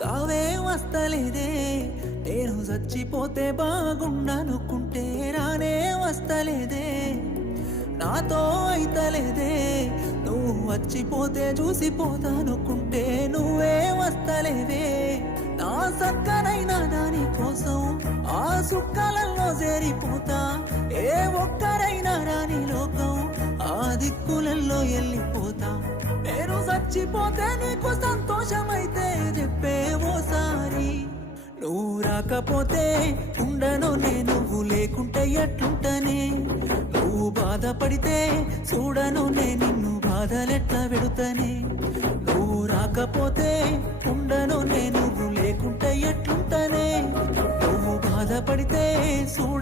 సావే వస్తలేదే నేను చచ్చిపోతే బాగుండనుకుంటే రానే వస్తలేదే నాతో అయితలేదే నువ్వు వచ్చిపోతే చూసిపోతానుకుంటే నువ్వే వస్తలేవే నా సక్కనైనా దాని కోసం ఆ సుక్కలలో చేరిపోతా ఏ ఒక్కరైనా రాని లోకం ఆ దిక్కులలో వెళ్ళిపోతా నేను చచ్చిపోతే నీకు సంతోషమైతే చెప్పే ఓసారి నువ్వు రాకపోతే ఉండను నువ్వు లేకుంటే ఎట్లుంటనే నువ్వు బాధపడితే చూడను నిన్ను బాధలెట్లా పెడుతనే నువ్వు రాకపోతే ఉండను నువ్వు లేకుంటే ఎట్లుంటనే నువ్వు బాధపడితే చూడ